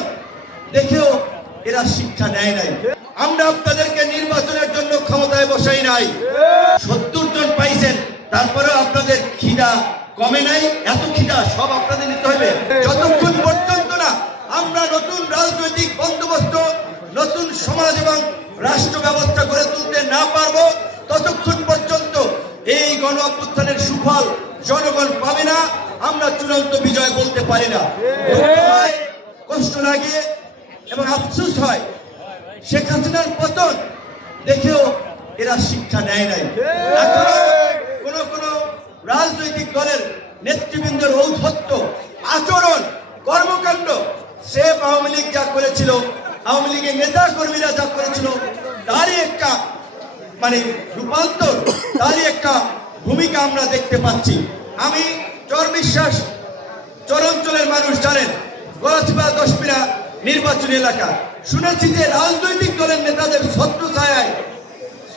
পতন দেখেও এরা শিক্ষা নেয় নাই। আমরা আপনাদেরকে নির্বাচনের জন্য ক্ষমতায় বসাই নাই। সত্তর জন পাইছেন, তারপরেও আপনাদের খিদা কমে নাই। এত খিদা, সব আপনাদের নিতে হবে। যতক্ষণ পর্যন্ত না আমরা নতুন রাজনৈতিক বন্দোবস্ত, নতুন সমাজ এবং রাষ্ট্র ব্যবস্থা গড়ে তুলতে না পারব, ততক্ষণ পর্যন্ত এই গণ অভ্যুত্থানের সুফল জনগণ পাবে না। আমরা চূড়ান্ত বিজয় বলতে পারি না। কষ্ট লাগে এবং আফসুস হয়। শেখ হাসিনার পতন দেখেও এরা শিক্ষা নেয় নাই। কোন কোন রাজনৈতিক দলের নেতৃবৃন্দের ঔদ্ধত্য, আচরণ, কর্মকাণ্ড সে আওয়ামী লীগ যা করেছিল, আওয়ামী লীগের নেতা কর্মীরা যা করেছিল, তারই একটা মানে রূপান্তর, তারই একটা ভূমিকা আমরা দেখতে পাচ্ছি। আমি চর বিশ্বাস চরাঞ্চলের মানুষ জানেন গলাচিপা দশপিরা নির্বাচনী এলাকা। শুনেছি যে রাজনৈতিক দলের নেতাদের ছত্র ছায়ায়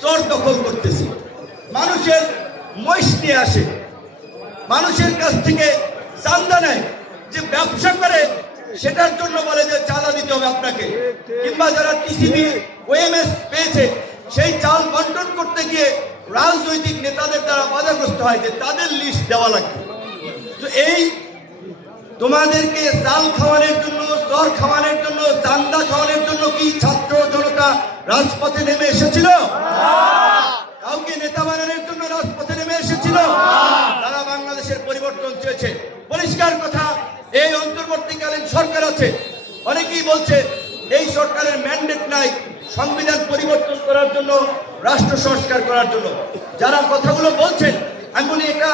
চর দখল করতেছে। মানুষের মহিষ নিয়ে আসে। মানুষের কাছ থেকে চান্দা নেয়। যে ব্যবসা করে, সেটার জন্য বলে যে চালা দিতে হবে আপনাকে। কিংবা যারা টিসিবি, ওএমএস পেয়েছে, সেই চাল বন্টন করতে গিয়ে রাজনৈতিক নেতাদের দ্বারা বাধাগ্রস্ত হয় যে তাদের লিস্ট দেওয়া লাগবে। তো এই তোমাদেরকে চাল খাওয়ানোর জন্য, চর খাওয়ানোর জন্য, চান্দা খাওয়ানোর জন্য কি ছাত্র জনতা রাজপথে নেমে এসেছিল? কাউকে নেতা বানানোর জন্য রাজপথে নেমে এসেছিল? তারা বাংলাদেশের পরিবর্তন চেয়েছে। পরিষ্কার কথা, এই অন্তর্বর্তীকালীন সরকার আছে। অনেকেই বলছে, এই সরকারের ম্যান্ডেট নাই সংবিধান পরিবর্তন করার জন্য, রাষ্ট্র সংস্কার করার জন্য। যারা কথাগুলো বলছেন, আমি বলি এটা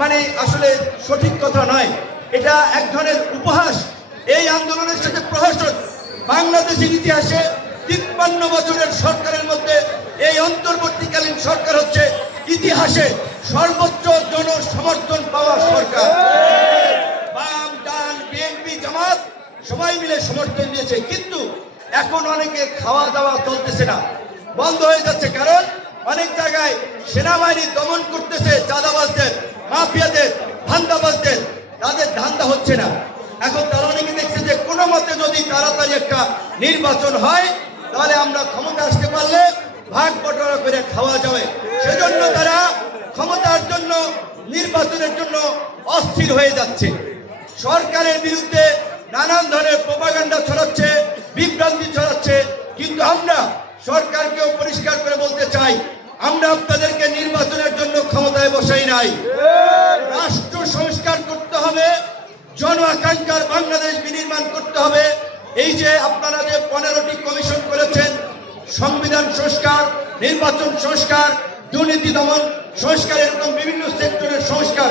মানে আসলে সঠিক কথা নয়। এটা এক ধরনের উপহাস। এই আন্দোলনের সাথে প্রহসন বাংলাদেশের ইতিহাসে তিপ্পান্ন বছরের সরকারের মধ্যে এই অন্তর্বর্তীকালীন সরকার হচ্ছে ইতিহাসে সর্বোচ্চ জনসমর্থন পাওয়া সরকার। বাম, ডান, বিএনপি, জামাত সবাই মিলে সমর্থন দিয়েছে কিন্তু এখন অনেকে খাওয়া দাওয়া চলতেছে না। বন্ধ হয়ে যাচ্ছে কারণ অনেক জায়গায় সেনাবাহিনী দমন করতেছে চাঁদাবাজদের, মাফিয়াদের, ধান্দাবাজদের। তাদের ধান্দা হচ্ছে না। এখন তারা অনেকে দেখছে যে কোনো মতে যদি তাড়াতাড়ি একটা নির্বাচন হয় তাহলে আমরা ক্ষমতা আসতে পারলে ভাগ বটোয়ারা করে খাওয়া যাবে। সেজন্য তারা ক্ষমতার জন্য নির্বাচনের জন্য অস্থির হয়ে যাচ্ছে। সরকারের বিরুদ্ধে নানান ধরনের প্রপাগান্ডা ছড়াচ্ছে বিভ্রান্তি ছড়াচ্ছে। কিন্তু আমরা সরকারকেও পরিষ্কার করে বলতে চাই আমরা আপনাদেরকে নির্বাচনের জন্য ক্ষমতায় বসাই নাই। রাষ্ট্র হবে। জন আকাঙ্ক্ষার বাংলাদেশ বিনির্মাণ করতে হবে। এই যে আপনারা যে পনেরোটি কমিশন করেছেন, সংবিধান সংস্কার, নির্বাচন সংস্কার, দুর্নীতি দমন সংস্কার, এরকম বিভিন্ন সেক্টরের সংস্কার,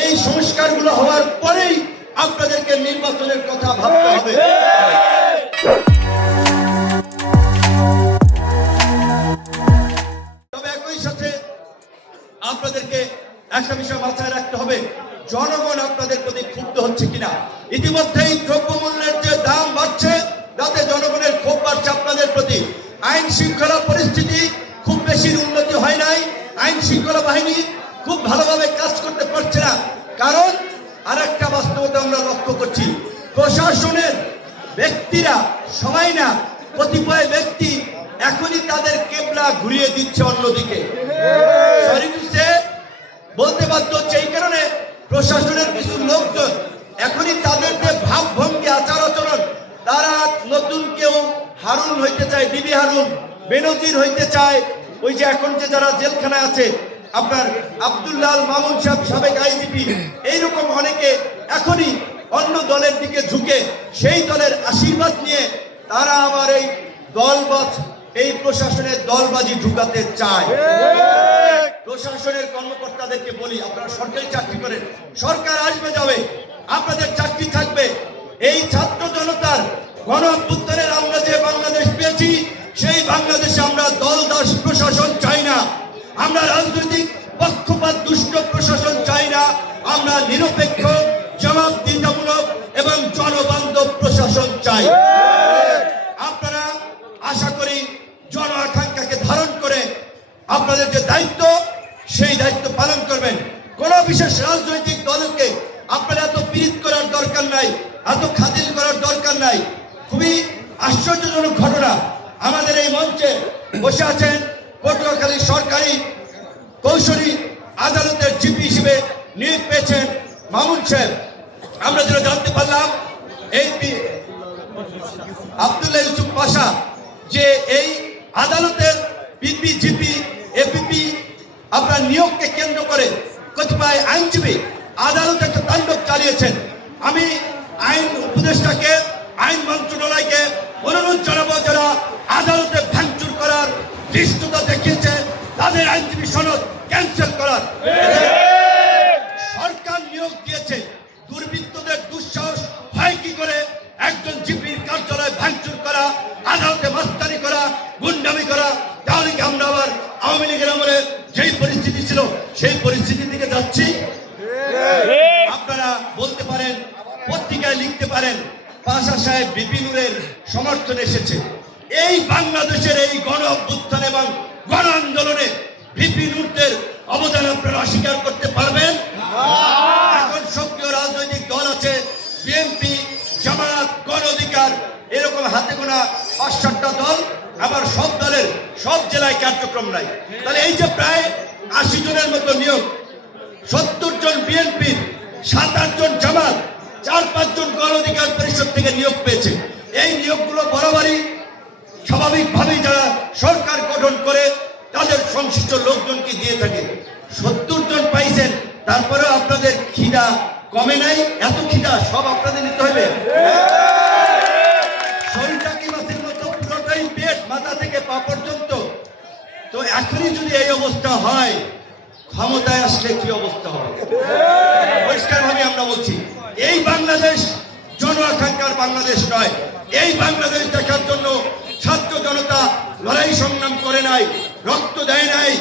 এই সংস্কারগুলো হওয়ার পরেই আপনাদেরকে নির্বাচনের কথা ভাবতে হবে। তবে একই সাথে আপনাদেরকে একটা বিষয় মাথায় রাখতে হবে। জনগণ আপনাদের প্রতি ক্ষুব্ধ হচ্ছে কিনা? ইতিমধ্যেই দ্রব্যমূল্যের যে দাম বাড়ছে, তাতে জনগণের ক্ষোভ বাড়ছে আপনাদের প্রতি। আইন শৃঙ্খলা পরিস্থিতি খুব বেশি উন্নতি হয় নাই। আইন শৃঙ্খলা বাহিনী খুব ভালোভাবে কাজ করতে পারছে না। কারণ আর একটা বাস্তবতা আমরা লক্ষ্য করছি। প্রশাসনের ব্যক্তিরা সবাই না, কতিপয় ব্যক্তি এখনই তাদের কেবলা ঘুরিয়ে দিচ্ছে অন্যদিকে। প্রশাসনের কিছু লোকজন এখনই তাদের যে ভাবভঙ্গি, আচার আচরণ, তারা নতুন কেউ হারুন হইতে চায়, বিবি হারুন, বেনজির হইতে চায়, ওই যে এখন যে যারা জেলখানায় আছে, আপনার আব্দুল্লাহ আল মামুন সাহেব, সাবেক আইজিপি এইরকম অনেকে এখনই অন্য দলের দিকে ঝুঁকে, সেই দলের আশীর্বাদ নিয়ে তারা আমার এই দলবাজ এই প্রশাসনের দলবাজি ঢুকাতে চায়। প্রশাসনের কর্মকর্তাদেরকে বলি, আপনারা সরকারি চাকরি করেন। সরকার আসবে যাবে, আপনাদের চাকরি থাকবে। এই ছাত্র জনতার গণ আমরা যে বাংলাদেশ পেয়েছি, সেই বাংলাদেশে আমরা দল, দাস, প্রশাসন চাই না। আমরা রাজনৈতিক পক্ষপাত, দুষ্ট প্রশাসন চাই না। আমরা নিরপেক্ষ, জবাবদিহিতামূলক এবং জনবান্ধব প্রশাসন চাই। আপনারা আশা করি জন আকাঙ্ক্ষাকে ধারণ করে আপনাদের যে দায়িত্ব সেই দায়িত্ব পালন করবেন। কোন বিশেষ রাজনৈতিক দলকে আপনার এত পীড়িত করার দরকার নাই, এত খাতিল করার দরকার নাই। খুবই আশ্চর্যজনক ঘটনা। আমাদের এই মঞ্চে বসে আছেন পটুয়াখালী সরকারি কৌশলী আদালতের জিপি হিসেবে নিয়োগ পেয়েছেন মামুন সাহেব। আমরা যেটা জানতে পারলাম, এই আব্দুল্লাহ ইউসুফ পাশা আপনার নিয়োগকে কেন্দ্র করে কতিপয় আইনজীবী আদালতে একটা তাণ্ডব চালিয়েছেন। আমি আইন উপদেষ্টাকে, আইন মন্ত্রণালয়কে অনুরোধ জানাব যারা আদালতে ভাঙচুর করার দৃষ্টতা দেখিয়েছে, তাদের আইনজীবী সনদ ক্যান্সেল করার। আপনারা বলতে পারেন, পত্রিকায় লিখতে পারেন পাশা সাহেব বিপিনুরের সমর্থন এসেছে। এই বাংলাদেশের এই গণ অভ্যুত্থান এবং গণ আন্দোলনে বিপিনুরদের অবদান আপনারা অস্বীকার করতে পারবেন? এখন সক্রিয় রাজনৈতিক দল আছে, বিএনপি জামাত গণ অধিকার, এরকম হাতে গোনা পাঁচ দল, আবার সব দলের সব জেলায় কার্যক্রম নাই। তাহলে এই যে প্রায় আশি জনের মতো নিয়োগ, সত্তর জন বিএনপির সাত আট জন জামাত চার পাঁচজন গণ অধিকার পরিষদ থেকে নিয়োগ পেয়েছে। এই নিয়োগগুলো বরাবরই স্বাভাবিকভাবেই যারা সরকার গঠন করে, তাদের সংশ্লিষ্ট লোকজনকে দিয়ে থাকে। সত্তর জন পাইছেন, তারপরেও আপনাদের খিদা কমে নাই। এত খিদা, সব আপনাদের নিতে হবে। মতো? পুরোটাই পেট, মাথা থেকে পা পর্যন্ত। তো এখনই যদি এই অবস্থা হয় ক্ষমতায় আসলে কি অবস্থা হবে? পরিষ্কার ভাবে আমরা বলছি, এই বাংলাদেশ জন আকাঙ্ক্ষার বাংলাদেশ নয়। এই বাংলাদেশ দেখার জন্য ছাত্র জনতা লড়াই সংগ্রাম করে নাই, রক্ত দেয় নাই